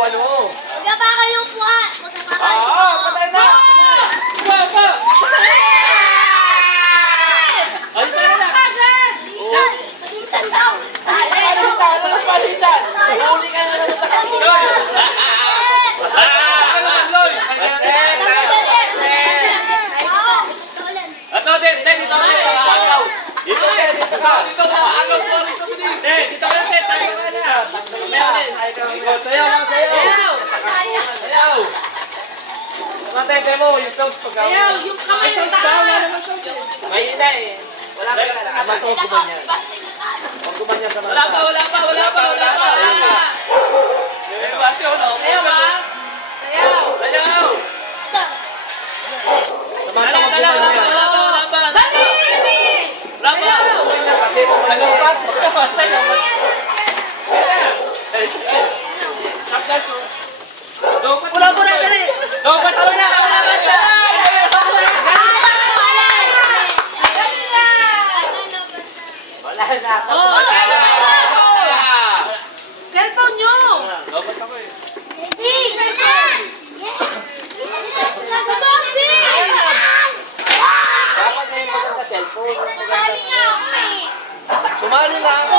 ano? Magabakan yung puwan. Magabakan yung Oo, patay na! Pa! Ay, tara na! Baliktad daw. Palitan! Ano palitan? Huli ka na naman sa kanila! Ano ang Loy? Ato, din! Dito ka! Agaw! Dito ka! Dito ka! Dito ka! Agaw! Dito ka! Dito ka! Tayo ka na! Ikot, sayaw lang, sayaw! Sayaw! Nakatente mo, yung sounds pagkawa. Ayaw, yung kamay May sa sauce daw! Wala taas. naman sauce eh! May ina eh! Wala pa ka Ama to, gumanyan. Huwag gumanyan sa Wala pa! mata. Wala pa! Wala pa! Wala pa! Sayaw ba? Sayaw. Ayaw! Sa mata, huwag Wala pa! gumanyan. Wala pa! Wala pa! Dali! Wala pa! Gumanyan kasi Ano gumanyan. pas? Ito pas! Tapos, dapat Pura-pura, dali! dapat Wala ka, wala ka! Wala na ako. Oh, Wala na ako. cellphone nyo. Dapat ako eh. Dapat may maganda cellphone. Nasali nga ako eh. Sumali na ako.